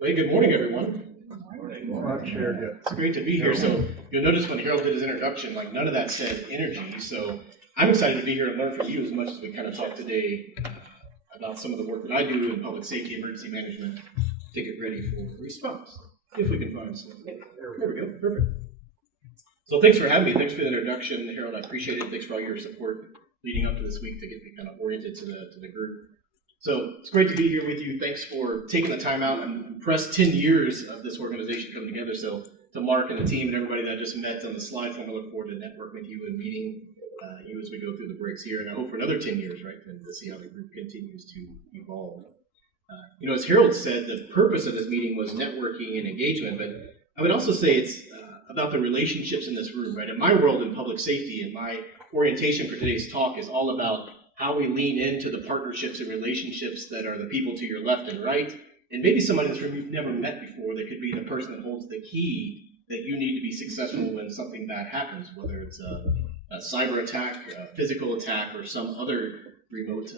Well, good morning, everyone. It's great to be here. So you'll notice when Harold did his introduction, like none of that said energy. So I'm excited to be here and learn from you as much as we kind of talk today about some of the work that I do in public safety, emergency management, to get ready for response, if we can find some. There we go, perfect. So thanks for having me. Thanks for the introduction, Harold. I appreciate it. Thanks for all your support leading up to this week to get me kind of oriented to the group. So it's great to be here with you. Thanks for taking the time out. I'm impressed 10 years of this organization coming together. So to Mark and the team and everybody that I just met on the slide form, I look forward to networking with you and meeting you as we go through the breaks here. And I hope for another 10 years, right, and to see how the group continues to evolve. As Harold said, the purpose of this meeting was networking and engagement, but I would also say it's about the relationships in this room, right? In my world in public safety, and my orientation for today's talk is all about how we lean into the partnerships and relationships that are the people to your left and right, and maybe someone in this room you've never met before that could be the person that holds the key that you need to be successful when something bad happens, whether it's a cyber attack, a physical attack, or some other remote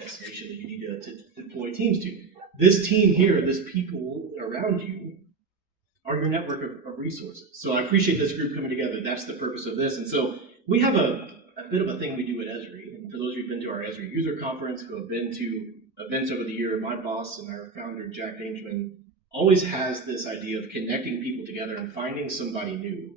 destination that you need to deploy teams to. This team here, this people around you, are your network of resources. So I appreciate this group coming together. That's the purpose of this. And so we have a bit of a thing we do at ESRI. And for those of you who've been to our ESRI user conference, who have been to events over the year, my boss and our founder, Jack Dangerman, always has this idea of connecting people together and finding somebody new.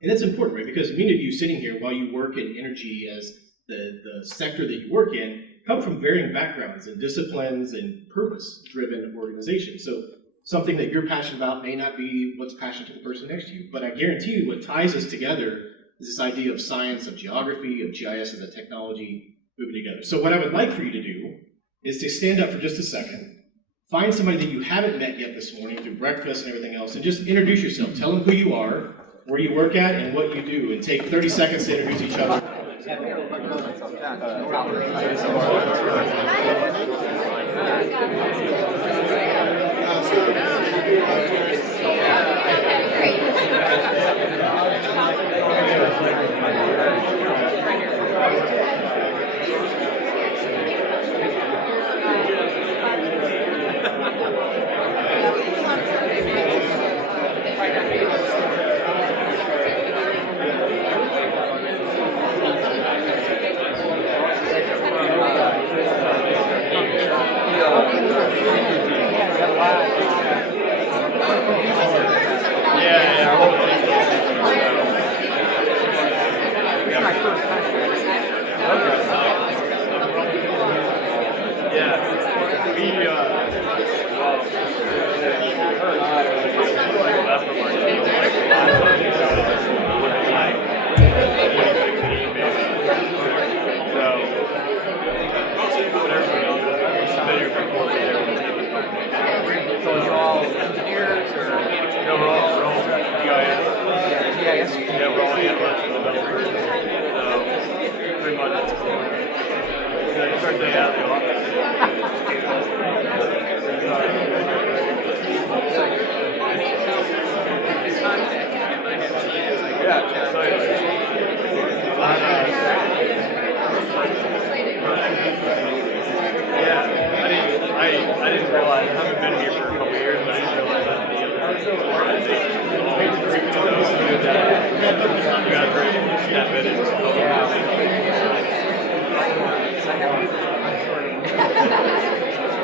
And it's important, right? Because many of you sitting here, while you work in energy as the sector that you work in, come from varying backgrounds and disciplines and purpose-driven organizations. So something that you're passionate about may not be what's passionate to the person next to you. But I guarantee you what ties us together is this idea of science, of geography, of GIS as a technology moving together. So what I would like for you to do is to stand up for just a second, find somebody that you haven't met yet this morning through breakfast and everything else, and just introduce yourself. Tell them who you are, where you work at, and what you do, and take 30 seconds to introduce each other.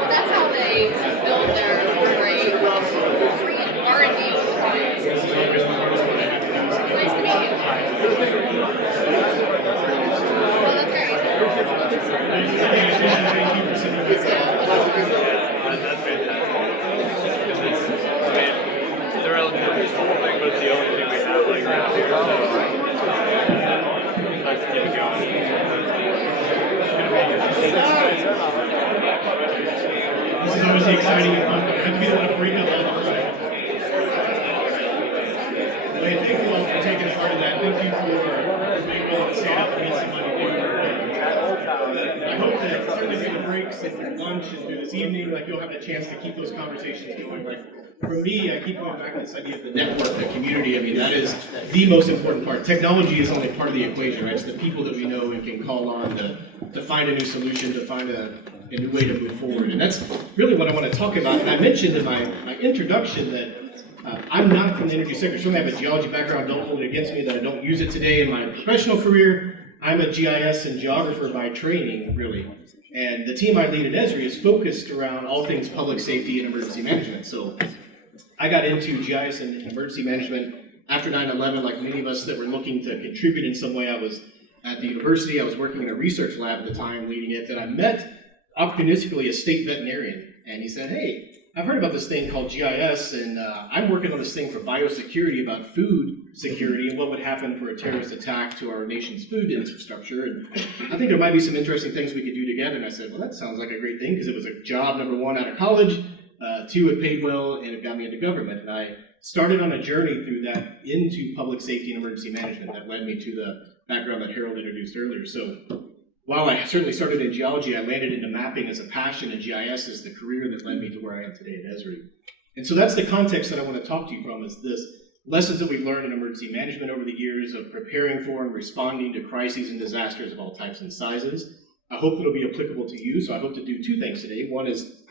That's how they build their great R&D. Nice to meet you. Oh, that's great. That's fantastic. It's a relatively small thing, but it's the only thing we have like around here. So nice to keep it going. This is always exciting and fun. I feel like bring up all the fun. Thank you all for taking part in that. Thank you for being willing to stand up and meet somebody new. I hope that certainly through the breaks and through lunch and through this evening, like you'll have a chance to keep those conversations going. Like for me, I keep going back to this idea of the network, the community. I mean, that is the most important part. Technology is only part of the equation, right? It's the people that we know and can call on to find a new solution, to find an a new way to move forward. And that's really what I want to talk about. And I mentioned in my introduction that I'm not from the energy sector. Certainly I have a geology background. Don't hold it against me that I don't use it today in my professional career. I'm a GIS and geographer by training, really. And the team I lead at ESRI is focused around all things public safety and emergency management. So I got into GIS and emergency management after 9/11, like many of us that were looking to contribute in some way. I was at the university, I was working in a research lab at the time leading it, and I met opportunistically a state veterinarian. And he said, hey, I've heard about this thing called GIS, and I'm working on this thing for biosecurity about food security and what would happen for a terrorist attack to our nation's food infrastructure. And I think there might be some interesting things we could do together. And I said, well, that sounds like a great thing, because it was a job, number one, out of college, two, it paid well, and it got me into government. And I started on a journey through that into public safety and emergency management that led me to the background that Harold introduced earlier. So while I certainly started in geology, I landed into mapping as a passion, and GIS as the career that led me to where I am today at ESRI. And so that's the context that I want to talk to you from, is this lessons that we've learned in emergency management over the years of preparing for and responding to crises and disasters of all types and sizes. I hope it'll be applicable to you, so I hope to do two things today. One is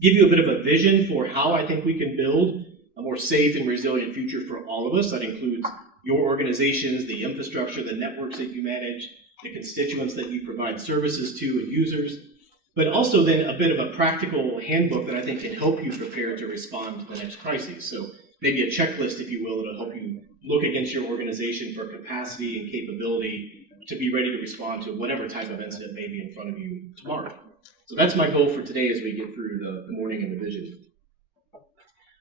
give you a bit of a vision for how I think we can build a more safe and resilient future for all of us. That includes your organizations, the infrastructure, the networks that you manage, the constituents that you provide services to and users, but also then a bit of a practical handbook that I think can help you prepare to respond to the next crisis. So maybe a checklist, if you will, that'll help you look against your organization for capacity and capability to be ready to respond to whatever type of incident may be in front of you tomorrow. So that's my goal for today as we get through the morning and the vision.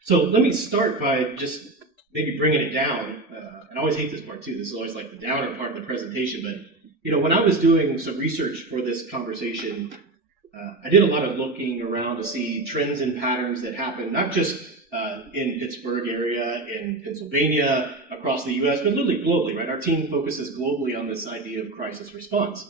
So let me start by just maybe bringing it down. And I always hate this part too. This is always like the downer part of the presentation, but you know, when I was doing some research for this conversation, I did a lot of looking around to see trends and patterns that happen, not just in Pittsburgh area, in Pennsylvania, across the US, but literally globally, right? Our team focuses globally on this idea of crisis response.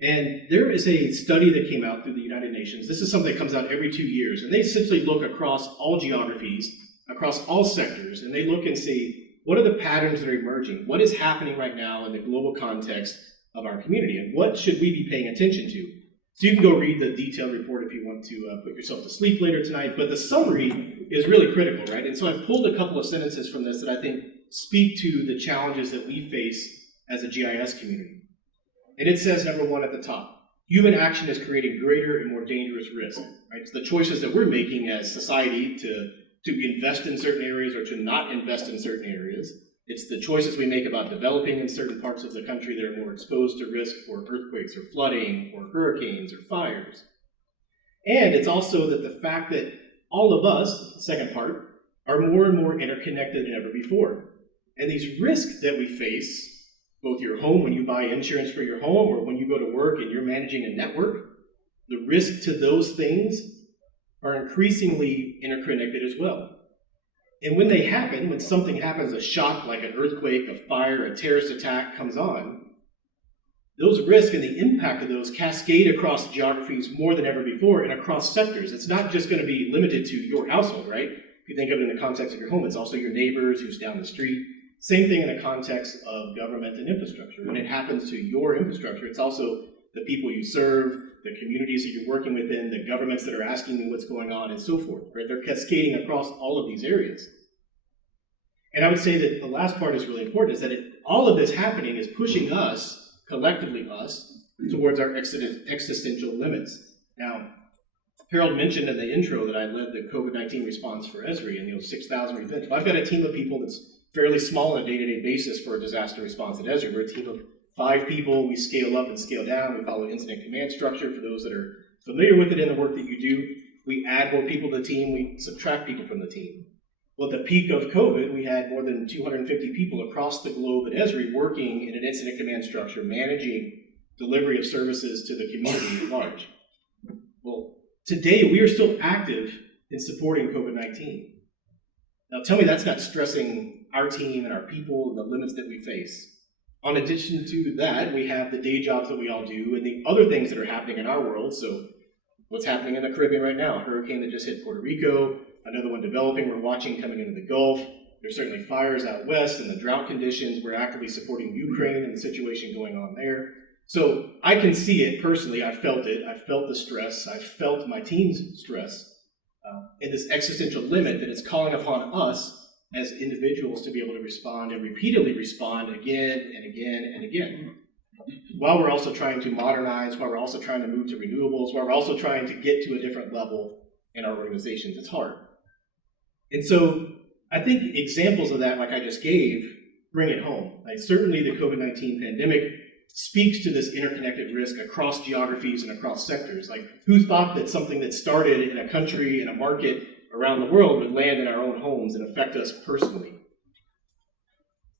And there is a study that came out through the United Nations. This is something that comes out every 2 years, and they simply look across all geographies, across all sectors, and they look and see what are the patterns that are emerging? What is happening right now in the global context of our community, and what should we be paying attention to? So you can go read the detailed report if you want to put yourself to sleep later tonight, but the summary is really critical, right? And so I've pulled a couple of sentences from this that I think speak to the challenges that we face as a GIS community. And it says, number one at the top, human action is creating greater and more dangerous risk, right? It's the choices that we're making as society to invest in certain areas or to not invest in certain areas. It's the choices we make about developing in certain parts of the country that are more exposed to risk for earthquakes or flooding or hurricanes or fires. And it's also that the fact that all of us, the second part, are more and more interconnected than ever before. And these risks that we face, both your home when you buy insurance for your home or when you go to work and you're managing a network, the risk to those things are increasingly interconnected as well. And when they happen, when something happens, a shock like an earthquake, a fire, a terrorist attack comes on, those risks and the impact of those cascade across geographies more than ever before and across sectors. It's not just going to be limited to your household, right? If you think of it in the context of your home, it's also your neighbors who's down the street. Same thing in the context of government and infrastructure. When it happens to your infrastructure, it's also the people you serve, the communities that you're working within, the governments that are asking you what's going on, and so forth, right? They're cascading across all of these areas. And I would say that the last part is really important, is that all of this happening is pushing us, collectively us, towards our existential limits. Now, Harold mentioned in the intro that I led the COVID-19 response for ESRI and 6,000 events. I've got a team of people that's fairly small on a day-to-day basis for a disaster response at ESRI. We're a team of 5 people. We scale up and scale down. We follow incident command structure for those that are familiar with it in the work that you do. We add more people to the team. We subtract people from the team. Well, at the peak of COVID, we had more than 250 people across the globe at ESRI working in an incident command structure, managing delivery of services to the community at large. Well, today we are still active in supporting COVID-19. Now tell me that's not stressing our team and our people and the limits that we face. In addition to that, we have the day jobs that we all do and the other things that are happening in our world. So what's happening in the Caribbean right now? A hurricane that just hit Puerto Rico, another one developing, we're watching coming into the Gulf. There's certainly fires out west and the drought conditions. We're actively supporting Ukraine and the situation going on there. So I can see it personally. I felt it. I felt the stress. I felt my team's stress and this existential limit that it's calling upon us as individuals to be able to respond and repeatedly respond again and again and again. While we're also trying to modernize, while we're also trying to move to renewables, while we're also trying to get to a different level in our organizations, it's hard. And so I think examples of that, like I just gave, bring it home. Like certainly the COVID-19 pandemic speaks to this interconnected risk across geographies and across sectors. Like who thought that something that started in a country, in a market around the world would land in our own homes and affect us personally?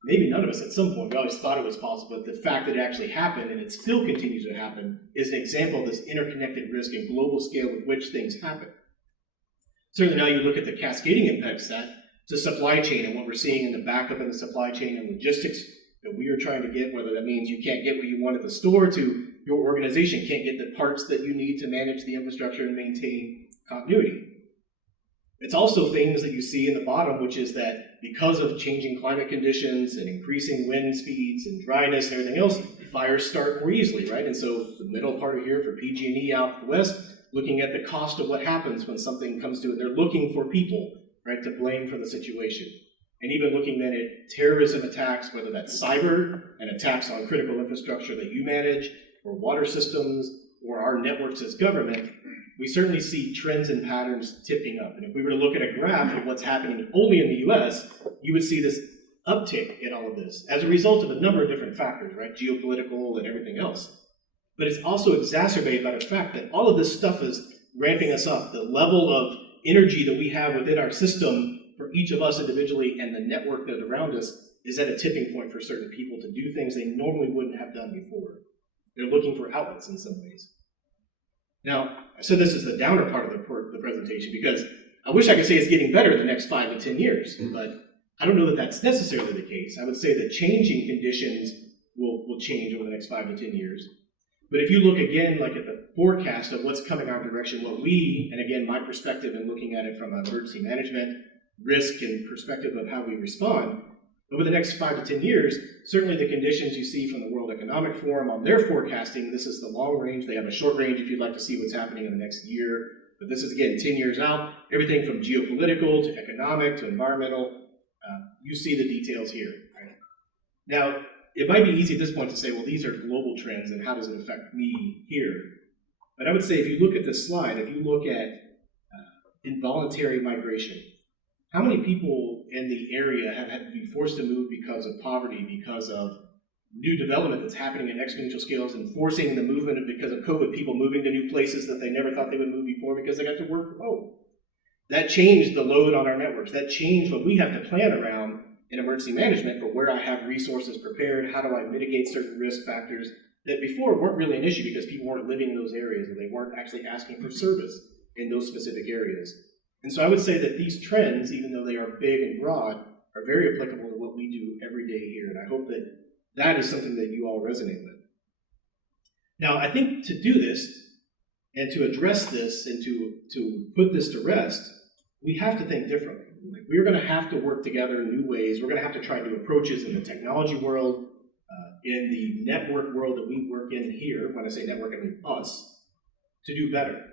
Maybe none of us at some point. We always thought it was possible, but the fact that it actually happened and it still continues to happen is an example of this interconnected risk and global scale with which things happen. Certainly now you look at the cascading impacts that to supply chain and what we're seeing in the backup in the supply chain and logistics that we are trying to get, whether that means you can't get what you want at the store to your organization can't get the parts that you need to manage the infrastructure and maintain continuity. It's also things that you see in the bottom, which is that because of changing climate conditions and increasing wind speeds and dryness and everything else, fires start more easily, right? And so the middle part of here for PG&E out west, looking at the cost of what happens when something comes to it, they're looking for people, right, to blame for the situation. And even looking then at terrorism attacks, whether that's cyber and attacks on critical infrastructure that you manage, or water systems, or our networks as government, we certainly see trends and patterns tipping up. And if we were to look at a graph of what's happening only in the US, you would see this uptick in all of this as a result of a number of different factors, right? Geopolitical and everything else. But it's also exacerbated by the fact that all of this stuff is ramping us up. The level of energy that we have within our system for each of us individually and the network that's around us is at a tipping point for certain people to do things they normally wouldn't have done before. They're looking for outlets in some ways. Now, I said this is the downer part of the presentation because I wish I could say it's getting better in the next 5 to 10 years, but I don't know that that's necessarily the case. I would say that changing conditions will change over the next 5 to 10 years. But if you look again, like at the forecast of what's coming our direction, what we, and again, my perspective in looking at it from emergency management, risk, and perspective of how we respond, over the next 5 to 10 years, certainly the conditions you see from the World Economic Forum on their forecasting, this is the long range. They have a short range if you'd like to see what's happening in the next year. But this is, again, 10 years out. Everything from geopolitical to economic to environmental. You see the details here. Right? Now, it might be easy at this point to say, well, these are global trends, and how does it affect me here? But I would say if you look at this slide, if you look at involuntary migration, how many people in the area have had to be forced to move because of poverty, because of new development that's happening at exponential scales and forcing the movement because of COVID, people moving to new places that they never thought they would move before because they got to work from home? That changed the load on our networks. That changed what we have to plan around in emergency management for where I have resources prepared, how do I mitigate certain risk factors that before weren't really an issue because people weren't living in those areas and they weren't actually asking for service in those specific areas. And so I would say that these trends, even though they are big and broad, are very applicable to what we do every day here. And I hope that that is something that you all resonate with. Now, I think to do this and to address this and to put this to rest, we have to think differently. Like, we're going to have to work together in new ways. We're going to have to try new approaches in the technology world, in the network world that we work in here. When I say network, I mean us, to do better.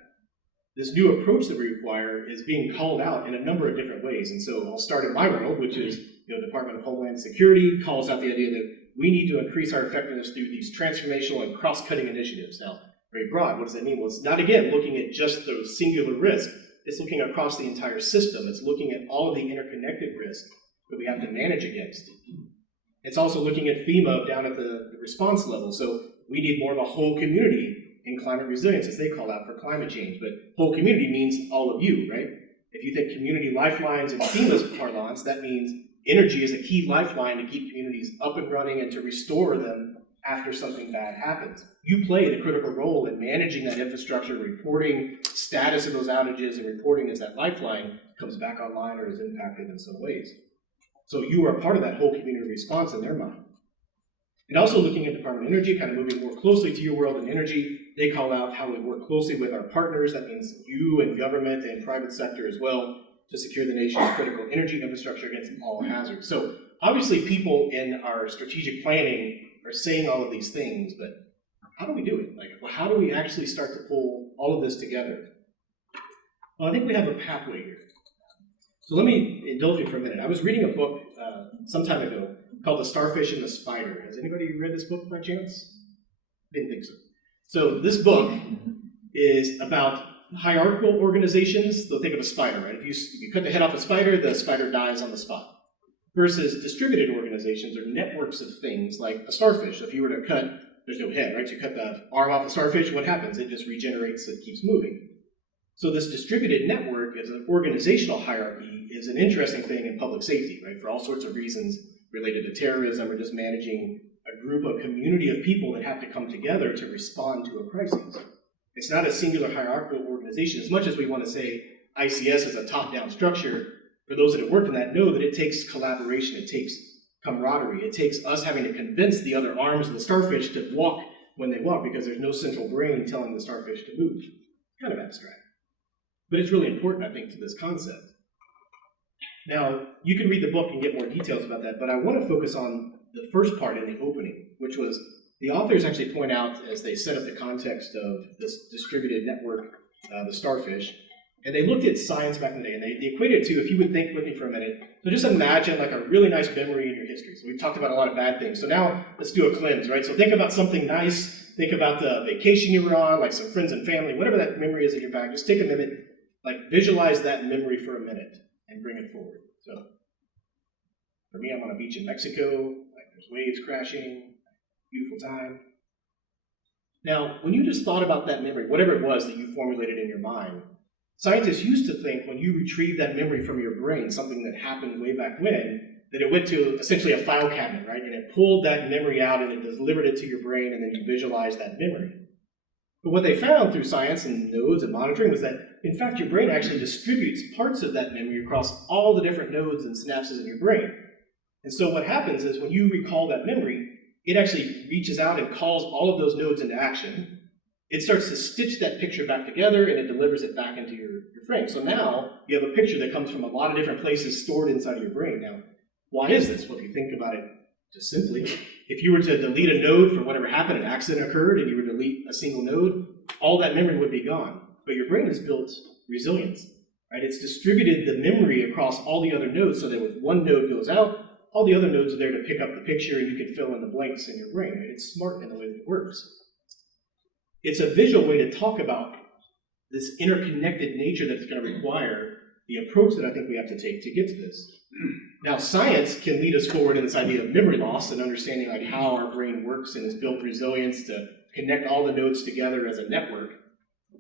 This new approach that we require is being called out in a number of different ways. And so I'll start in my world, which is the Department of Homeland Security calls out the idea that we need to increase our effectiveness through these transformational and cross-cutting initiatives. Now, very broad, what does that mean? Well, it's not, again, looking at just the singular risk. It's looking across the entire system. It's looking at all of the interconnected risk that we have to manage against. It's also looking at FEMA down at the response level. So we need more of a whole community in climate resilience, as they call out for climate change. But whole community means all of you, right? If you think community lifelines in FEMA's parlance, that means energy is a key lifeline to keep communities up and running and to restore them after something bad happens. You play the critical role in managing that infrastructure, reporting status of those outages, and reporting as that lifeline comes back online or is impacted in some ways. So you are a part of that whole community response in their mind. And also looking at the Department of Energy, kind of moving more closely to your world in energy, they call out how we work closely with our partners. That means you and government and private sector as well to secure the nation's critical energy infrastructure against all hazards. So obviously people in our strategic planning are saying all of these things, but how do we do it? Like, well, how do we actually start to pull all of this together? Well, I think we have a pathway here. So let me indulge you for a minute. I was reading a book some time ago called The Starfish and the Spider. Has anybody read this book by chance? Didn't think so. So this book is about hierarchical organizations. They'll think of a spider, right? If you cut the head off a spider dies on the spot. Versus distributed organizations or networks of things like a starfish. So if you were to cut, there's no head, right? So you cut the arm off a starfish, what happens? It just regenerates, it keeps moving. So this distributed network as an organizational hierarchy is an interesting thing in public safety, right? For all sorts of reasons related to terrorism or just managing a group, a community of people that have to come together to respond to a crisis. It's not a singular hierarchical organization. As much as we want to say ICS is a top-down structure, for those that have worked in that know that it takes collaboration, it takes camaraderie, it takes us having to convince the other arms of the starfish to walk when they walk because there's no central brain telling the starfish to move. Kind of abstract. But it's really important, I think, to this concept. Now, you can read the book and get more details about that, but I want to focus on the first part in the opening, which was the authors actually point out, as they set up the context of this distributed network, the starfish, and they looked at science back in the day, and they equated it to, if you would think with me for a minute, so just imagine like a really nice memory in your history. So we've talked about a lot of bad things. So now let's do a cleanse, right? So think about something nice, think about the vacation you were on, like some friends and family, whatever that memory is in your back, just take a minute, like visualize that memory for a minute and bring it forward. So for me, I'm on a beach in Mexico, like there's waves crashing, beautiful time. Now, when you just thought about that memory, whatever it was that you formulated in your mind, scientists used to think when you retrieve that memory from your brain, something that happened way back when, that it went to essentially a file cabinet, right? And it pulled that memory out and it delivered it to your brain and then you visualized that memory. But what they found through science and nodes and monitoring was that, in fact, your brain actually distributes parts of that memory across all the different nodes and synapses in your brain. And so what happens is when you recall that memory, it actually reaches out and calls all of those nodes into action. It starts to stitch that picture back together and it delivers it back into your frame. So now you have a picture that comes from a lot of different places stored inside of your brain. Now, why is this? Well, if you think about it just simply, if you were to delete a node for whatever happened, an accident occurred, and you were to delete a single node, all that memory would be gone. But your brain has built resilience, right? It's distributed the memory across all the other nodes so that if one node goes out, all the other nodes are there to pick up the picture and you can fill in the blanks in your brain. Right? It's smart in the way that it works. It's a visual way to talk about this interconnected nature that's going to require the approach that I think we have to take to get to this. Now, science can lead us forward in this idea of memory loss and understanding like how our brain works and has built resilience to connect all the nodes together as a network.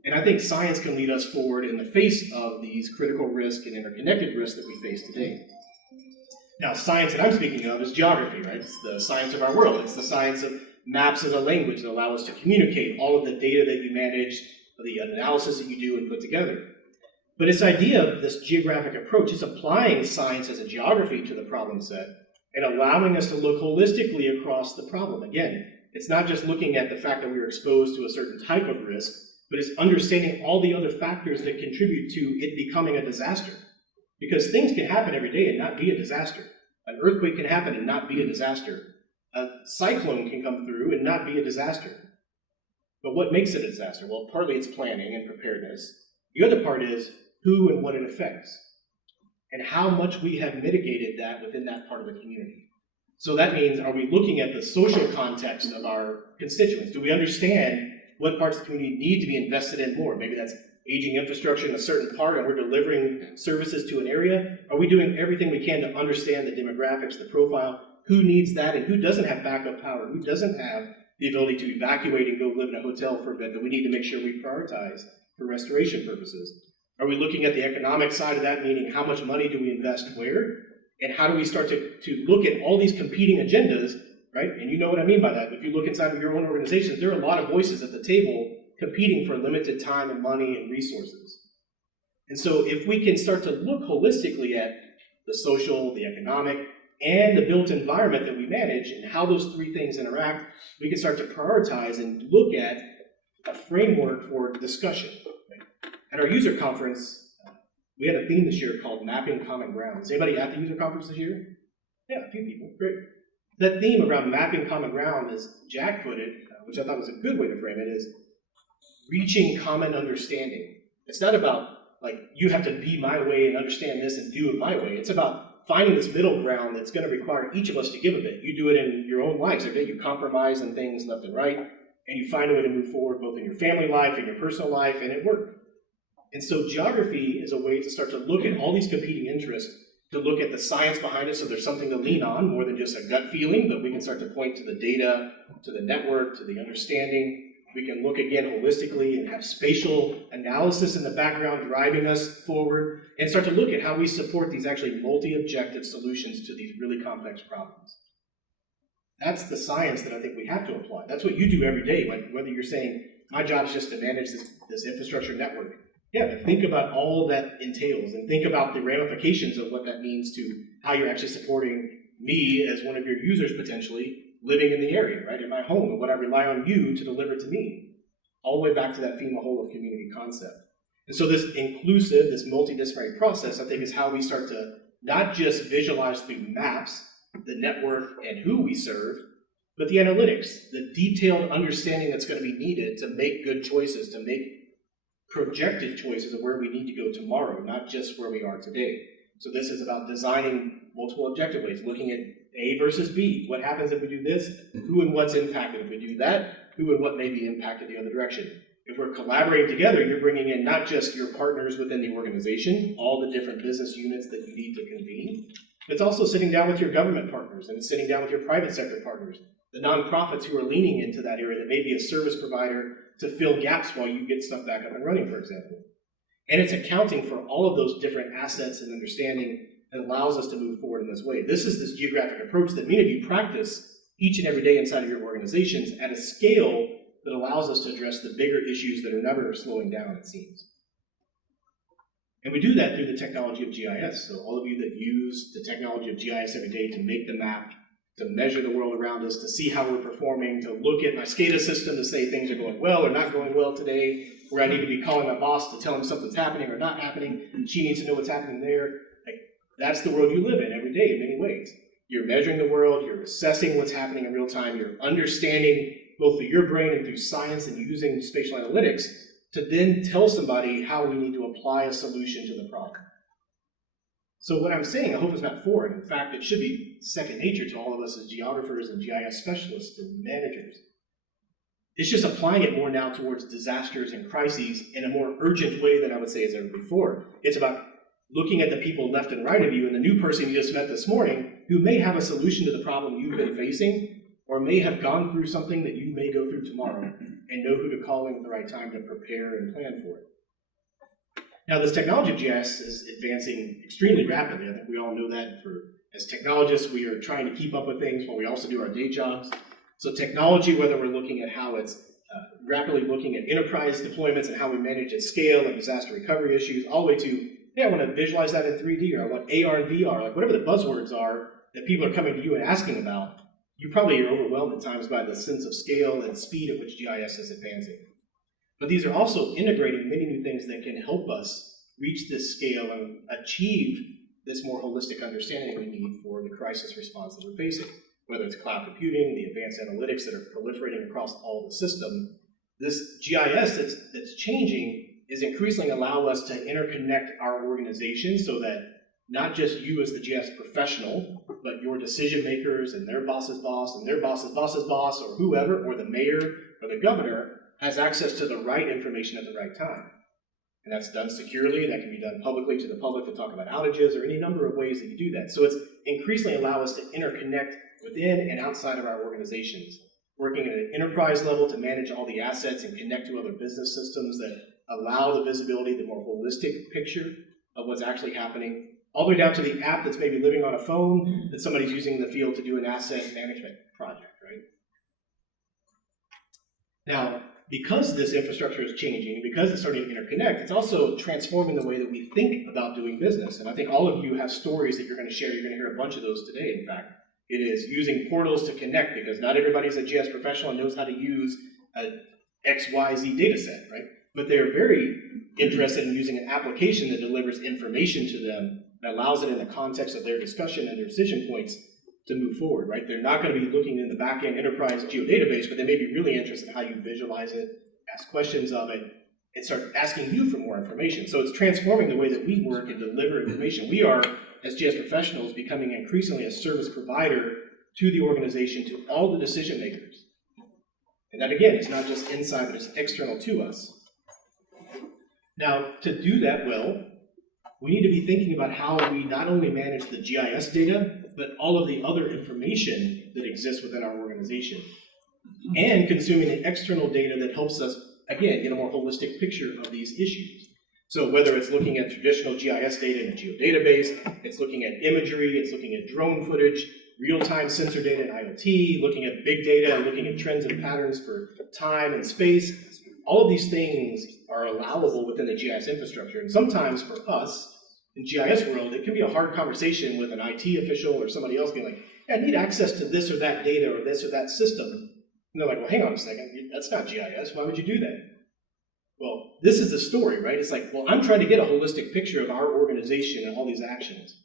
And I think science can lead us forward in the face of these critical risk and interconnected risks that we face today. Now, science that I'm speaking of is geography, right? It's the science of our world. It's the science of maps as a language that allow us to communicate all of the data that you manage, the analysis that you do and put together. But this idea of this geographic approach is applying science as a geography to the problem set and allowing us to look holistically across the problem. Again, it's not just looking at the fact that we are exposed to a certain type of risk, but it's understanding all the other factors that contribute to it becoming a disaster. Because things can happen every day and not be a disaster. An earthquake can happen and not be a disaster. A cyclone can come through and not be a disaster. But what makes it a disaster? Well, partly it's planning and preparedness. The other part is who and what it affects, and how much we have mitigated that within that part of the community. So that means, are we looking at the social context of our constituents? Do we understand what parts of the community need to be invested in more? Maybe that's aging infrastructure in a certain part and we're delivering services to an area. Are we doing everything we can to understand the demographics, the profile, who needs that and who doesn't have backup power, who doesn't have the ability to evacuate and go live in a hotel for a bit that we need to make sure we prioritize for restoration purposes? Are we looking at the economic side of that, meaning how much money do we invest where? And how do we start to look at all these competing agendas, right? And you know what I mean by that. If you look inside of your own organizations, there are a lot of voices at the table competing for limited time and money and resources. And so if we can start to look holistically at the social, the economic, and the built environment that we manage and how those three things interact, we can start to prioritize and look at a framework for discussion. Right? At our user conference, we had a theme this year called Mapping Common Ground. Is anybody at the user conference this year? Yeah, a few people. Great. That theme around mapping common ground, as Jack put it, which I thought was a good way to frame it, is reaching common understanding. It's not about, like, you have to be my way and understand this and do it my way. It's about finding this middle ground that's going to require each of us to give a bit. You do it in your own lives every day. You compromise on things left and right, and you find a way to move forward both in your family life, in your personal life, and at work. And so geography is a way to start to look at all these competing interests, to look at the science behind it so there's something to lean on more than just a gut feeling, but we can start to point to the data, to the network, to the understanding. We can look again holistically and have spatial analysis in the background driving us forward and start to look at how we support these actually multi-objective solutions to these really complex problems. That's the science that I think we have to apply. That's what you do every day, like whether you're saying, my job is just to manage this infrastructure network. Yeah, but think about all that entails and think about the ramifications of what that means to how you're actually supporting me as one of your users potentially living in the area, right, in my home, and what I rely on you to deliver to me, all the way back to that FEMA whole of community concept. And so this inclusive, this multidisciplinary process, I think, is how we start to not just visualize through maps, the network and who we serve, but the analytics, the detailed understanding that's going to be needed to make good choices, to make projected choices of where we need to go tomorrow, not just where we are today. So this is about designing multiple objective ways, looking at A versus B. What happens if we do this? Who and what's impacted? If we do that, who and what may be impacted the other direction? If we're collaborating together, you're bringing in not just your partners within the organization, all the different business units that you need to convene. It's also sitting down with your government partners and sitting down with your private sector partners, the nonprofits who are leaning into that area that may be a service provider to fill gaps while you get stuff back up and running, for example. And it's accounting for all of those different assets and understanding that allows us to move forward in this way. This is this geographic approach that many of you practice each and every day inside of your organizations at a scale that allows us to address the bigger issues that are never slowing down, it seems. And we do that through the technology of GIS. So all of you that use the technology of GIS every day to make the map, to measure the world around us, to see how we're performing, to look at my SCADA system to say things are going well or not going well today, where I need to be calling my boss to tell him something's happening or not happening, and she needs to know what's happening there. Like, that's the world you live in every day in many ways. You're measuring the world, you're assessing what's happening in real time, you're understanding both through your brain and through science and using spatial analytics to then tell somebody how we need to apply a solution to the problem. So what I'm saying, I hope is not foreign. In fact, it should be second nature to all of us as geographers and GIS specialists and managers. It's just applying it more now towards disasters and crises in a more urgent way than I would say as ever before. It's about looking at the people left and right of you and the new person you just met this morning who may have a solution to the problem you've been facing or may have gone through something that you may go through tomorrow and know who to call in at the right time to prepare and plan for it. Now, this technology of GIS is advancing extremely rapidly. I think we all know that. As technologists, we are trying to keep up with things while we also do our day jobs. So technology, whether we're looking at how it's rapidly looking at enterprise deployments and how we manage at scale and disaster recovery issues, all the way to, hey, I want to visualize that in 3D, or I want AR and VR, like whatever the buzzwords are that people are coming to you and asking about, you probably are overwhelmed at times by the sense of scale and speed at which GIS is advancing. But these are also integrating many new things that can help us reach this scale and achieve this more holistic understanding we need for the crisis response that we're facing. Whether it's cloud computing, the advanced analytics that are proliferating across all the system, this GIS that's changing is increasingly allow us to interconnect our organization so that not just you as the GIS professional, but your decision makers and their boss's boss and their boss's boss's boss or whoever, or the mayor or the governor, has access to the right information at the right time. And that's done securely, that can be done publicly to the public to talk about outages or any number of ways that you do that. So it's increasingly allow us to interconnect within and outside of our organizations, working at an enterprise level to manage all the assets and connect to other business systems that allow the visibility, the more holistic picture of what's actually happening, all the way down to the app that's maybe living on a phone that somebody's using in the field to do an asset management project, right? Now, because this infrastructure is changing, because it's starting to interconnect, it's also transforming the way that we think about doing business. And I think all of you have stories that you're going to share. You're going to hear a bunch of those today, in fact. It is using portals to connect, because not everybody's a GIS professional and knows how to use an XYZ data set, right? But they're very interested in using an application that delivers information to them and allows it in the context of their discussion and their decision points to move forward, right? They're not going to be looking in the back-end enterprise geodatabase, but they may be really interested in how you visualize it, ask questions of it, and start asking you for more information. So it's transforming the way that we work and deliver information. We are, as GIS professionals, becoming increasingly a service provider to the organization, to all the decision makers. And that, again, is not just inside, but it's external to us. Now, to do that well, we need to be thinking about how we not only manage the GIS data, but all of the other information that exists within our organization, and consuming the external data that helps us, again, get a more holistic picture of these issues. So whether it's looking at traditional GIS data in a geodatabase, it's looking at imagery, it's looking at drone footage, real-time sensor data and IoT, looking at big data, and looking at trends and patterns for time and space. All of these things are allowable within the GIS infrastructure. And sometimes for us, in GIS world, it can be a hard conversation with an IT official or somebody else being like, yeah, I need access to this or that data or this or that system. And they're like, well, hang on a second, that's not GIS, why would you do that? Well, this is the story, right? It's like, well, I'm trying to get a holistic picture of our organization and all these actions.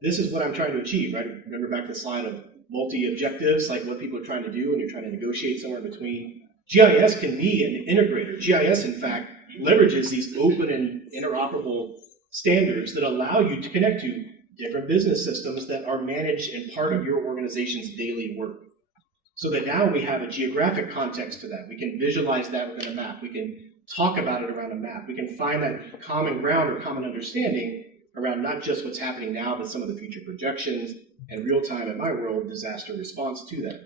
This is what I'm trying to achieve, right? Remember back to the slide of multi-objectives, like what people are trying to do when you're trying to negotiate somewhere in between. GIS can be an integrator. GIS, in fact, leverages these open and interoperable standards that allow you to connect to different business systems that are managed and part of your organization's daily work. So that now we have a geographic context to that. We can visualize that within a map. We can talk about it around a map. We can find that common ground or common understanding around not just what's happening now, but some of the future projections and real-time, in my world, disaster response to that.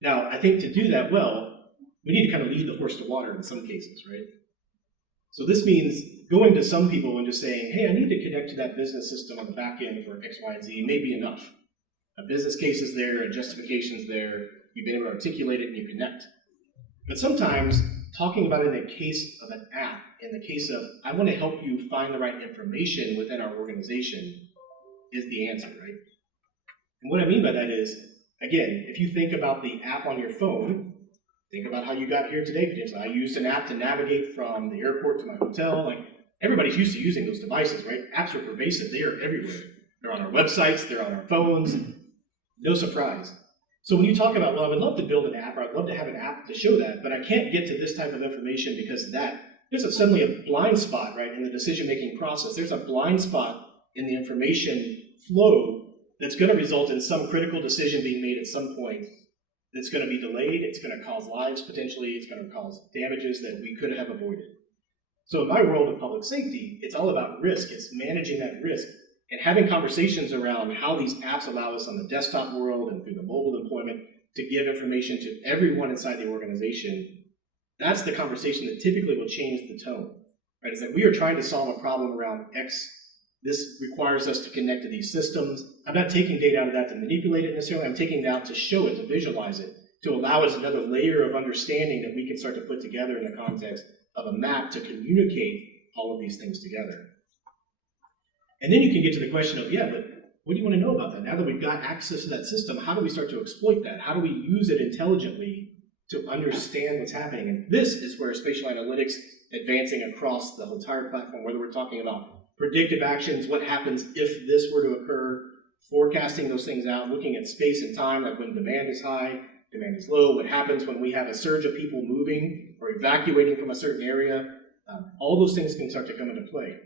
Now, I think to do that well, we need to kind of lead the horse to water in some cases, right? So this means going to some people and just saying, hey, I need to connect to that business system on the back end for X, Y, and Z may be enough. A business case is there, a justification's there, you've been able to articulate it and you connect. But sometimes talking about it in the case of an app, in the case of, I want to help you find the right information within our organization is the answer, right? And what I mean by that is, again, if you think about the app on your phone, think about how you got here today potentially. I used an app to navigate from the airport to my hotel. Like, everybody's used to using those devices, right? Apps are pervasive, they are everywhere. They're on our websites, they're on our phones, no surprise. So when you talk about, well, I would love to build an app, or I'd love to have an app to show that, but I can't get to this type of information because there's suddenly a blind spot, right, in the decision-making process. There's a blind spot in the information flow that's going to result in some critical decision being made at some point that's going to be delayed, it's going to cause lives potentially, it's going to cause damages that we could have avoided. So in my world of public safety, it's all about risk, it's managing that risk. And having conversations around how these apps allow us on the desktop world and through the mobile deployment to give information to everyone inside the organization, that's the conversation that typically will change the tone. Right? It's like we are trying to solve a problem around X. This requires us to connect to these systems. I'm not taking data out of that to manipulate it necessarily. I'm taking it out to show it, to visualize it, to allow us another layer of understanding that we can start to put together in the context of a map to communicate all of these things together. And then you can get to the question of, yeah, but what do you want to know about that? Now that we've got access to that system, how do we start to exploit that? How do we use it intelligently to understand what's happening? And this is where spatial analytics advancing across the entire platform, whether we're talking about predictive actions, what happens if this were to occur, forecasting those things out, looking at space and time, like when demand is high, demand is low, what happens when we have a surge of people moving or evacuating from a certain area, all those things can start to come into play.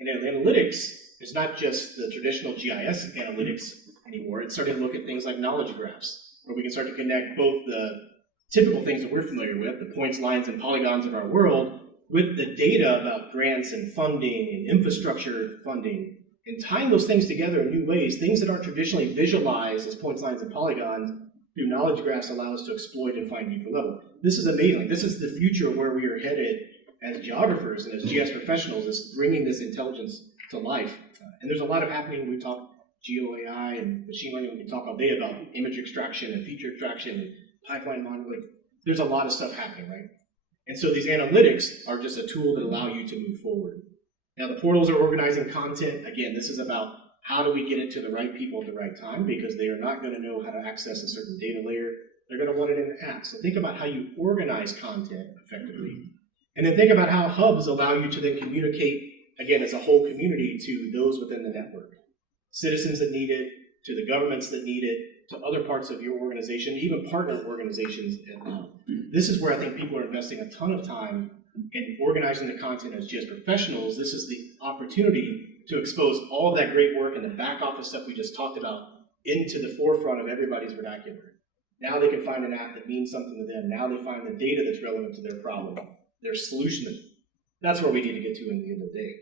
And in analytics, it's not just the traditional GIS analytics anymore. It's starting to look at things like knowledge graphs, where we can start to connect both the typical things that we're familiar with, the points, lines, and polygons of our world, with the data about grants and funding and infrastructure funding, and tying those things together in new ways. Things that aren't traditionally visualized as points, lines, and polygons through knowledge graphs allow us to exploit and find deeper level. This is amazing. This is the future where we are headed as geographers and as GIS professionals, is bringing this intelligence to life. And there's a lot of happening. We talk geo-AI and machine learning. We talk all day about image extraction and feature extraction and pipeline modeling. There's a lot of stuff happening, right? And so these analytics are just a tool that allow you to move forward. Now the portals are organizing content. Again, this is about how do we get it to the right people at the right time, because they are not going to know how to access a certain data layer. They're going to want it in the app. So think about how you organize content effectively. And then think about how hubs allow you to then communicate, again, as a whole community to those within the network. citizens that need it, to the governments that need it, to other parts of your organization, even partner organizations. This is where I think people are investing a ton of time in organizing the content as GIS professionals. This is the opportunity to expose all of that great work and the back office stuff we just talked about into the forefront of everybody's vernacular. Now they can find an app that means something to them. Now they find the data that's relevant to their problem, their solution. That's where we need to get to in the end of the day.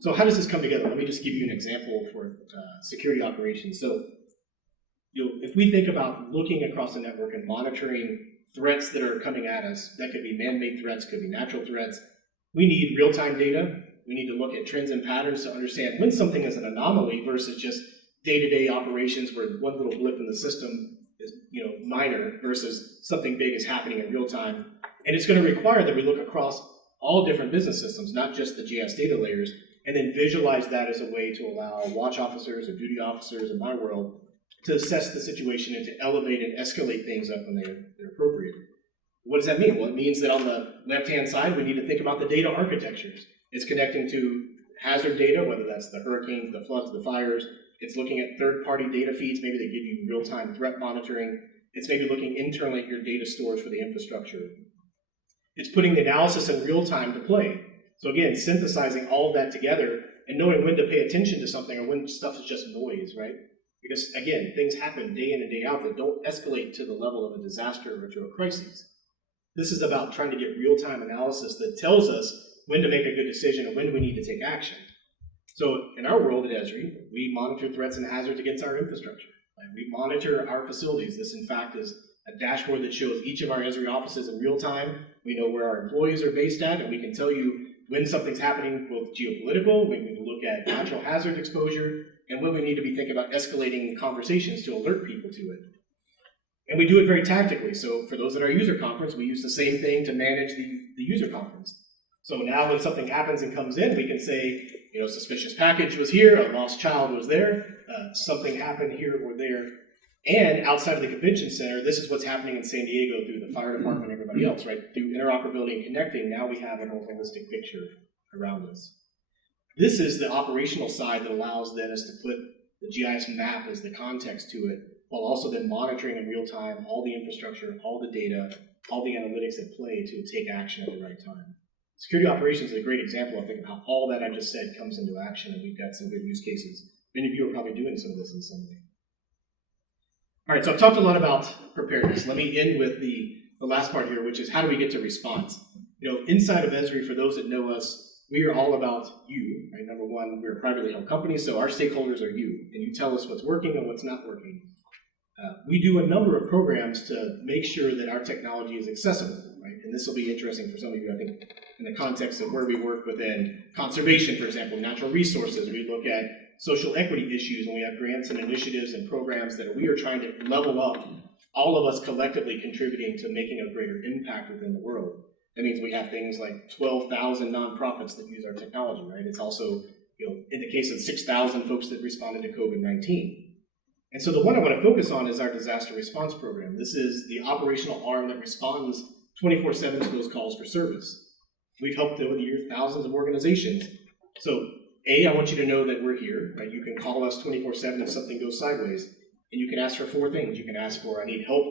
So how does this come together? Let me just give you an example for security operations. So if we think about looking across the network and monitoring threats that are coming at us, that could be man-made threats, could be natural threats, we need real-time data. We need to look at trends and patterns to understand when something is an anomaly versus just day-to-day operations where one little blip in the system is minor versus something big is happening in real time. And it's going to require that we look across all different business systems, not just the GIS data layers, and then visualize that as a way to allow watch officers or duty officers in my world to assess the situation and to elevate and escalate things up when they're appropriate. What does that mean? Well, it means that on the left-hand side, we need to think about the data architectures. It's connecting to hazard data, whether that's the hurricanes, the floods, the fires. It's looking at third-party data feeds. Maybe they give you real-time threat monitoring. It's maybe looking internally at your data stores for the infrastructure. It's putting the analysis in real time to play. So again, synthesizing all of that together and knowing when to pay attention to something or when stuff is just noise, right? Because again, things happen day in and day out that don't escalate to the level of a disaster or to a crisis. This is about trying to get real-time analysis that tells us when to make a good decision and when we need to take action. So in our world at ESRI, we monitor threats and hazards against our infrastructure. We monitor our facilities. This, in fact, is a dashboard that shows each of our ESRI offices in real time. We know where our employees are based at, and we can tell you when something's happening, both geopolitical, when we look at natural hazard exposure, and when we need to be thinking about escalating conversations to alert people to it. And we do it very tactically. So for those at our user conference, we use the same thing to manage the user conference. So now when something happens and comes in, we can say, suspicious package was here, a lost child was there, something happened here or there. And outside of the convention center, this is what's happening in San Diego through the fire department and everybody else, right? Through interoperability and connecting, now we have a more holistic picture around this. This is the operational side that allows then us to put the GIS map as the context to it, while also then monitoring in real time all the infrastructure, all the data, all the analytics at play to take action at the right time. Security operations is a great example, I think, of how all that I just said comes into action, and we've got some good use cases. Many of you are probably doing some of this in some way. All right, so I've talked a lot about preparedness. Let me end with the last part here, which is how do we get to response? Inside of ESRI, for those that know us, we are all about you, right? Number one, we're a privately held company, so our stakeholders are you, and you tell us what's working and what's not working. We do a number of programs to make sure that our technology is accessible, right? And this will be interesting for some of you, I think, in the context of where we work within conservation, for example, natural resources. We look at social equity issues, and we have grants and initiatives and programs that we are trying to level up, all of us collectively contributing to making a greater impact within the world. That means we have things like 12,000 nonprofits that use our technology, right? It's also, in the case of 6,000 folks that responded to COVID-19. And so the one I want to focus on is our disaster response program. This is the operational arm that responds 24/7 to those calls for service. We've helped over the years thousands of organizations. So I want you to know that we're here, right? You can call us 24/7 if something goes sideways, and you can ask for 4 things. You can ask for, I need help,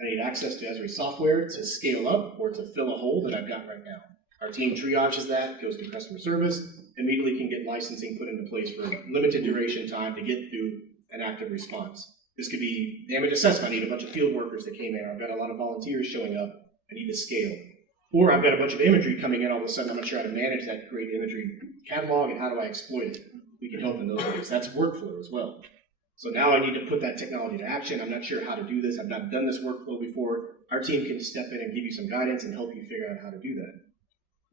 I need access to ESRI software to scale up or to fill a hole that I've got right now. Our team triages that, goes to customer service, immediately can get licensing put into place for limited duration time to get through an active response. This could be damage assessment. I need a bunch of field workers that came in. I've got a lot of volunteers showing up. I need to scale. Or I've got a bunch of imagery coming in all of a sudden. I'm not sure how to manage that great imagery catalog and how do I exploit it. We can help in those ways. That's workflow as well. So now I need to put that technology to action. I'm not sure how to do this. I've not done this workflow before. Our team can step in and give you some guidance and help you figure out how to do that.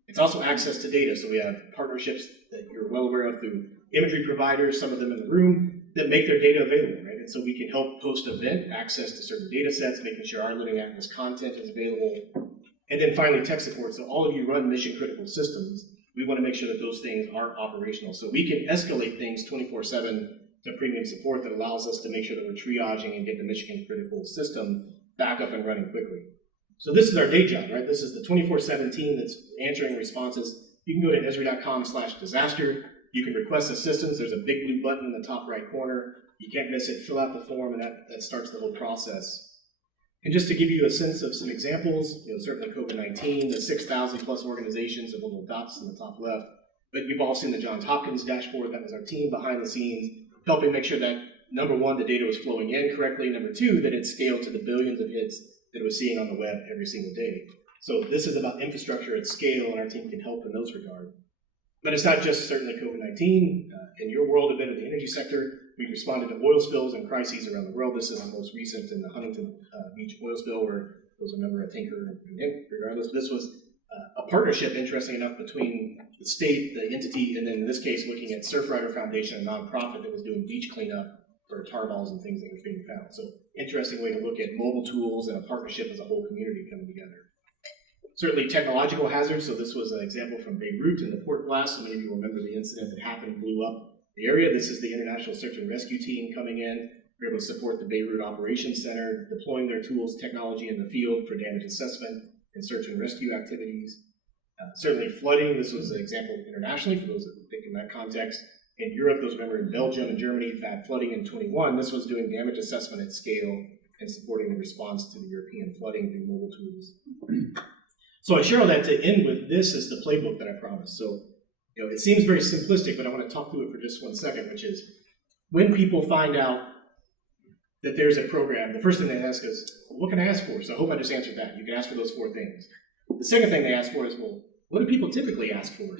It's also access to data. So we have partnerships that you're well aware of through imagery providers, some of them in the room, that make their data available, right? And so we can help post-event access to certain data sets, making sure our Living Atlas content is available. And then finally, tech support. So all of you run mission-critical systems. We want to make sure that those things are operational. So we can escalate things 24/7 to premium support that allows us to make sure that we're triaging and get the mission-critical system back up and running quickly. So this is our day job, right? This is the 24/7 team that's answering responses. You can go to esri.com/disaster. You can request assistance. There's a big blue button in the top right corner. You can't miss it. Fill out the form, and that starts the whole process. And just to give you a sense of some examples, certainly COVID-19, the 6,000 plus organizations, the little dots in the top left, but you've all seen the Johns Hopkins dashboard. That was our team behind the scenes, helping make sure that, number one, the data was flowing in correctly, number two, that it scaled to the billions of hits that it was seeing on the web every single day. So this is about infrastructure at scale, and our team can help in those regards. But it's not just certainly COVID-19. In your world, a bit of the energy sector, we responded to oil spills and crises around the world. This is the most recent in the Huntington Beach oil spill, where there was a member of Tinker and Nick. Regardless, this was a partnership, interesting enough, between the state, the entity, and then in this case, looking at Surfrider Foundation, a nonprofit that was doing beach cleanup for tar balls and things that were being found. So interesting way to look at mobile tools and a partnership as a whole community coming together. Certainly technological hazards. So this was an example from Beirut in the port blast. So many of you remember the incident that happened, blew up the area. This is the International Search and Rescue Team coming in. We're able to support the Beirut Operations Center, deploying their tools, technology in the field for damage assessment and search and rescue activities. Certainly flooding. This was an example internationally for those that think in that context. In Europe, those remember in Belgium and Germany, bad flooding in 21. This was doing damage assessment at scale and supporting the response to the European flooding through mobile tools. So I share all that to end with this as the playbook that I promised. So, it seems very simplistic, but I want to talk through it for just 1 second, which is when people find out that there's a program, the first thing they ask is, well, what can I ask for? So I hope I just answered that. You can ask for those 4 things. The second thing they ask for is, well, what do people typically ask for?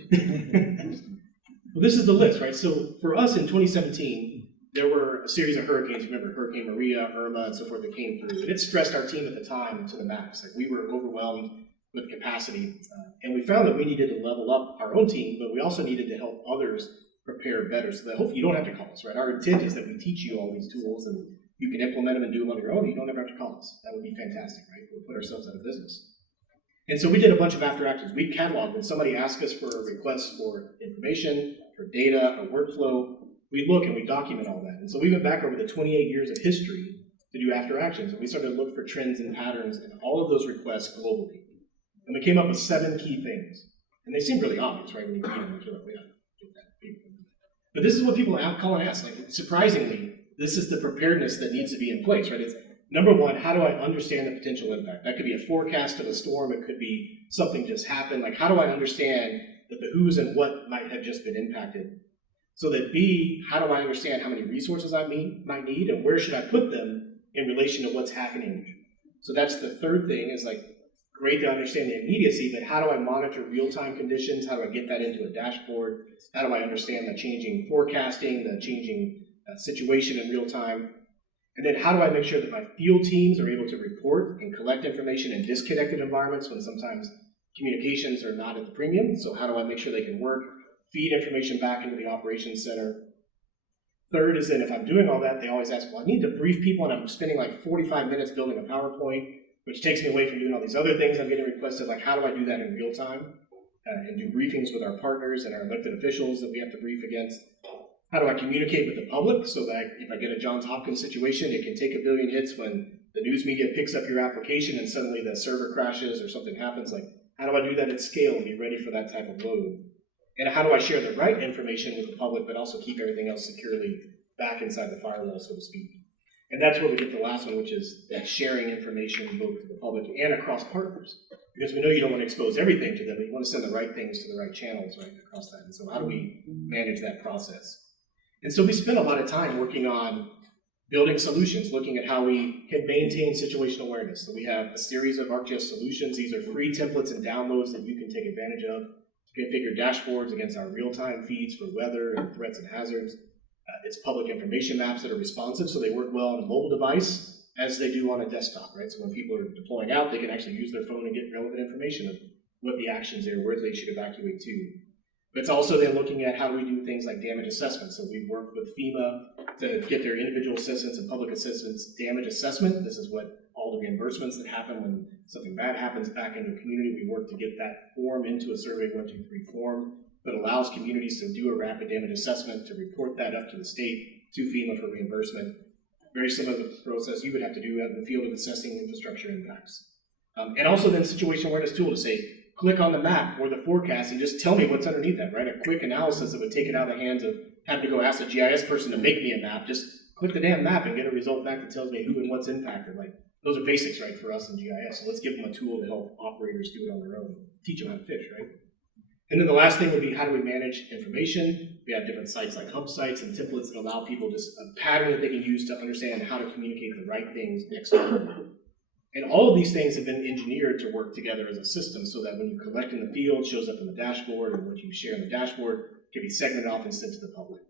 Well, this is the list, right? So for us in 2017, there were a series of hurricanes. Remember, Hurricane Maria, Irma, and so forth that came through. And it stressed our team at the time to the max. Like, we were overwhelmed with capacity. And we found that we needed to level up our own team, but we also needed to help others prepare better. So that hopefully you don't have to call us, right? Our intent is that we teach you all these tools and you can implement them and do them on your own. You don't ever have to call us. That would be fantastic, right? We'll put ourselves out of business. And so we did a bunch of after actions. We cataloged when somebody asked us for a request for information, for data, or workflow, we look and we document all that. And so we went back over the 28 years of history to do after actions, and we started to look for trends and patterns in all of those requests globally. And we came up with 7 key things. And they seem really obvious, right? When you read them, you're like, we gotta get that. But this is what people call and ask. Like, surprisingly, this is the preparedness that needs to be in place, right? It's number one, how do I understand the potential impact? That could be a forecast of a storm. It could be something just happened. Like, how do I understand that the who's and what might have just been impacted? So that B, how do I understand how many resources I might need and where should I put them in relation to what's happening? So that's the third thing, is like, great to understand the immediacy, but how do I monitor real-time conditions? How do I get that into a dashboard? How do I understand the changing forecasting, the changing situation in real time? And then how do I make sure that my field teams are able to report and collect information in disconnected environments when sometimes communications are not at the premium? So how do I make sure they can work, feed information back into the operations center? Third is that if I'm doing all that, they always ask, well, I need to brief people, and I'm spending like 45 minutes building a PowerPoint, which takes me away from doing all these other things I'm getting requested. Like, how do I do that in real time and do briefings with our partners and our elected officials that we have to brief against? How do I communicate with the public so that if I get a Johns Hopkins situation, it can take a billion hits when the news media picks up your application and suddenly the server crashes or something happens? Like, how do I do that at scale and be ready for that type of load? And how do I share the right information with the public, but also keep everything else securely back inside the firewall, so to speak? And that's where we get the last one, which is that sharing information both to the public and across partners. Because we know you don't want to expose everything to them, but you want to send the right things to the right channels, right, across that. And so how do we manage that process? And so we spent a lot of time working on building solutions, looking at how we can maintain situational awareness. So we have a series of ArcGIS solutions. These are free templates and downloads that you can take advantage of to configure dashboards against our real-time feeds for weather and threats and hazards. It's public information maps that are responsive, so they work well on a mobile device as they do on a desktop, right? So when people are deploying out, they can actually use their phone and get relevant information of what the actions are, where they should evacuate to. But it's also then looking at how do we do things like damage assessment. So we work with FEMA to get their individual assistance and public assistance damage assessment. This is what all the reimbursements that happen when something bad happens back in the community. We work to get that form into a Survey 123 form that allows communities to do a rapid damage assessment, to report that up to the state, to FEMA for reimbursement. Very similar to the process you would have to do out in the field of assessing infrastructure impacts. And also then situation awareness tool to say, click on the map or the forecast and just tell me what's underneath that, right? A quick analysis that would take it out of the hands of having to go ask a GIS person to make me a map. Just click the damn map and get a result back that tells me who and what's impacted. Like, those are basics, right, for us in GIS. So let's give them a tool to help operators do it on their own, teach them how to fish, right? And then the last thing would be, how do we manage information? We have different sites like hub sites and templates that allow people just a pattern that they can use to understand how to communicate the right things externally. And all of these things have been engineered to work together as a system so that when you collect in the field, it shows up in the dashboard, and what you share in the dashboard can be segmented off and sent to the public.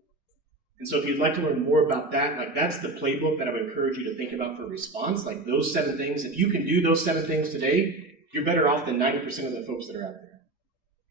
And so if you'd like to learn more about that, like that's the playbook that I would encourage you to think about for response, like those 7 things. If you can do those 7 things today, you're better off than 90% of the folks that are out there.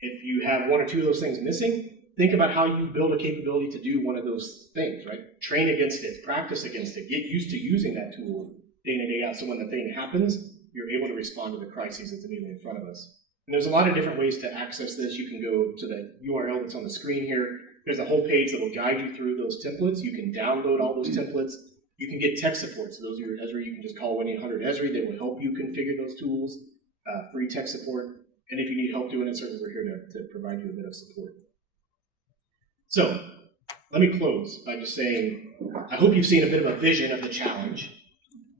If you have 1 or 2 of those things missing, think about how you build a capability to do one of those things, right? Train against it, practice against it, get used to using that tool day in and day out, so when the thing happens, you're able to respond to the crises that's immediately in front of us. And there's a lot of different ways to access this. You can go to the URL that's on the screen here. There's a whole page that will guide you through those templates. You can download all those templates. You can get tech support. So those of you at ESRI, you can just call 1-800-ESRI. They will help you configure those tools, free tech support. And if you need help doing it, certainly we're here to provide you a bit of support. So let me close by just saying, I hope you've seen a bit of a vision of the challenge,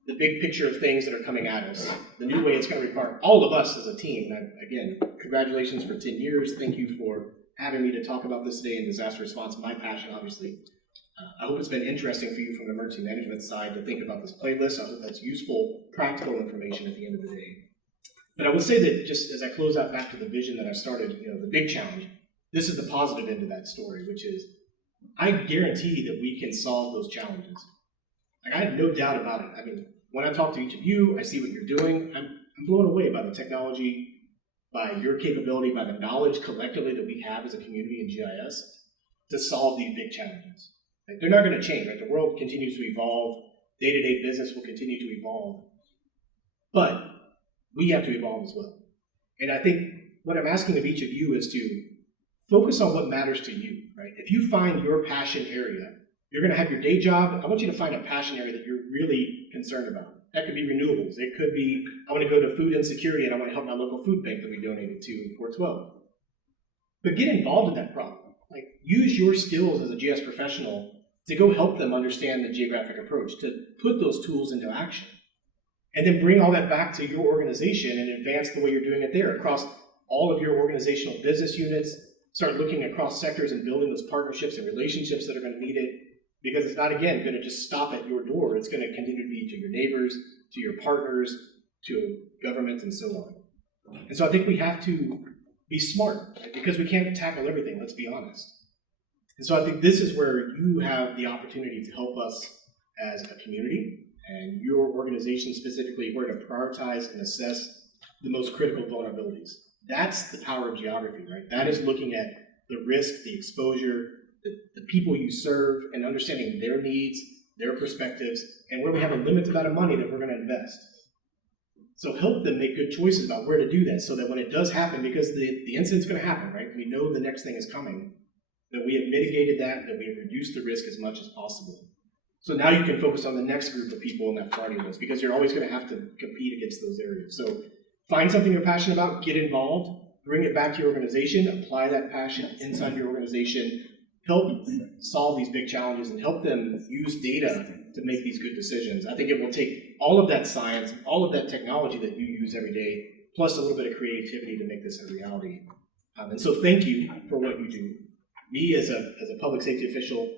the big picture of things that are coming at us, the new way it's going to require all of us as a team. And again, congratulations for 10 years. Thank you for having me to talk about this today in disaster response, my passion, obviously. I hope it's been interesting for you from the emergency management side to think about this playlist. I hope that's useful, practical information at the end of the day. But I would say that just as I close out back to the vision that I started, the big challenge, this is the positive end of that story, which is I guarantee that we can solve those challenges. Like, I have no doubt about it. I mean, when I talk to each of you, I see what you're doing. I'm blown away by the technology, by your capability, by the knowledge collectively that we have as a community in GIS to solve these big challenges. Like, they're not going to change, right? The world continues to evolve. Day-to-day business will continue to evolve. But we have to evolve as well. And I think what I'm asking of each of you is to focus on what matters to you, right? If you find your passion area, you're going to have your day job. I want you to find a passion area that you're really concerned about. That could be renewables. It could be, I want to go to food insecurity and I want to help my local food bank that we donated to in 412. But get involved in that problem. Like, use your skills as a GIS professional to go help them understand the geographic approach, to put those tools into action. And then bring all that back to your organization and advance the way you're doing it there across all of your organizational business units. Start looking across sectors and building those partnerships and relationships that are going to need it. Because it's not, again, going to just stop at your door. It's going to continue to be to your neighbors, to your partners, to government, and so on. And so I think we have to be smart, right? Because we can't tackle everything, let's be honest. And so I think this is where you have the opportunity to help us as a community, and your organization specifically, where to prioritize and assess the most critical vulnerabilities. That's the power of geography, right? That is looking at the risk, the exposure, the people you serve, and understanding their needs, their perspectives, and where we have a limited amount of money that we're going to invest. So help them make good choices about where to do that, so that when it does happen, because the incident's going to happen, right? We know the next thing is coming, that we have mitigated that we have reduced the risk as much as possible. So now you can focus on the next group of people in that priority list, because you're always going to have to compete against those areas. So find something you're passionate about, get involved, bring it back to your organization, apply that passion inside your organization, help solve these big challenges, and help them use data to make these good decisions. I think it will take all of that science, all of that technology that you use every day, plus a little bit of creativity to make this a reality. And so thank you for what you do. Me as a public safety official,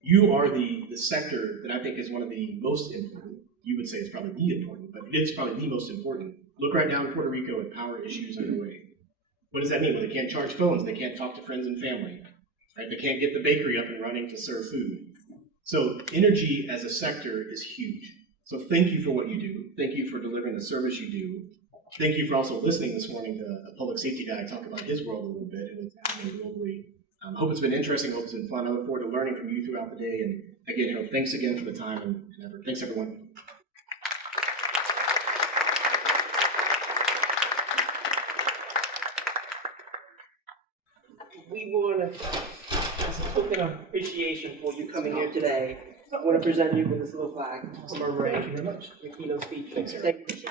you are the sector that I think is one of the most important. You would say it's probably the important, but it is probably the most important. Look right now in Puerto Rico at power issues underway. What does that mean? Well, they can't charge phones, they can't talk to friends and family. Right? They can't get the bakery up and running to serve food. So energy as a sector is huge. So thank you for what you do. Thank you for delivering the service you do. Thank you for also listening this morning to a public safety guy talk about his world a little bit and what's happening globally. I hope it's been interesting. I hope it's been fun. I look forward to learning from you throughout the day. And again, Harold, thanks again for the time and effort. Thanks, everyone. We want to, as a token of appreciation for you coming here today, I want to present you with this little flag from our Thank you very much. your keynote speech. Thanks, Eric. Thank you.